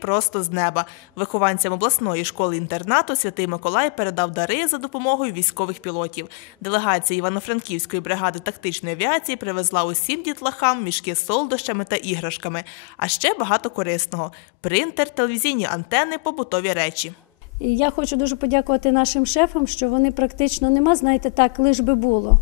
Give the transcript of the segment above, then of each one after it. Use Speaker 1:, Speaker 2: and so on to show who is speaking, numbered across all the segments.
Speaker 1: просто з неба. Вихованцям обласної школи-інтернату Святий Миколай передав дари за допомогою військових пілотів. Делегація Івано-Франківської бригади тактичної авіації привезла усім дітлахам мішки з солодощами та іграшками, а ще багато корисного: принтер, телевізійні антени, побутові речі.
Speaker 2: Я хочу дуже подякувати нашим шефам, що вони практично нема, знаєте, так, лиш би було.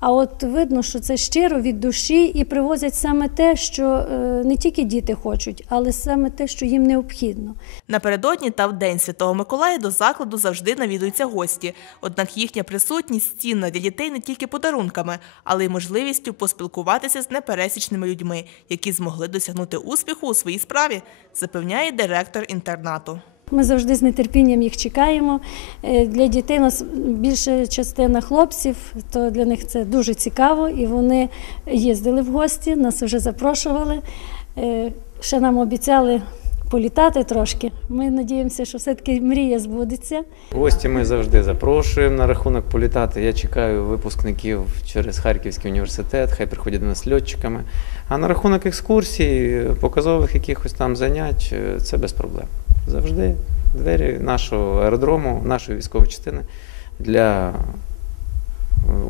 Speaker 2: А от видно, що це щиро від душі і привозять саме те, що е, не тільки діти хочуть, але саме те, що їм необхідно.
Speaker 1: Напередодні та в День Святого Миколая до закладу завжди навідуються гості. Однак їхня присутність цінна для дітей не тільки подарунками, але й можливістю поспілкуватися з непересічними людьми, які змогли досягнути успіху у своїй справі, запевняє директор інтернату.
Speaker 2: Ми завжди з нетерпінням їх чекаємо. Е, Для дітей у нас більша частина хлопців, то для них це дуже цікаво, і вони їздили в гості, нас вже запрошували. Е, Ще нам обіцяли політати трошки. Ми надіємося, що все-таки мрія збудеться.
Speaker 3: Гості ми завжди запрошуємо на рахунок політати. Я чекаю випускників через Харківський університет, хай приходять до нас льотчиками. А на рахунок екскурсій, показових якихось там занять, е, це без проблем. Завжди двері нашого аеродрому, нашої військової частини для е,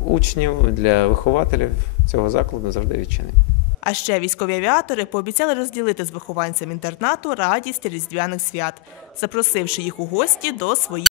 Speaker 3: учнів, для вихователів цього закладу завжди відчинені.
Speaker 1: А ще військові авіатори пообіцяли розділити з вихованцем інтернату радість різдвяних свят, запросивши їх у гості до своїх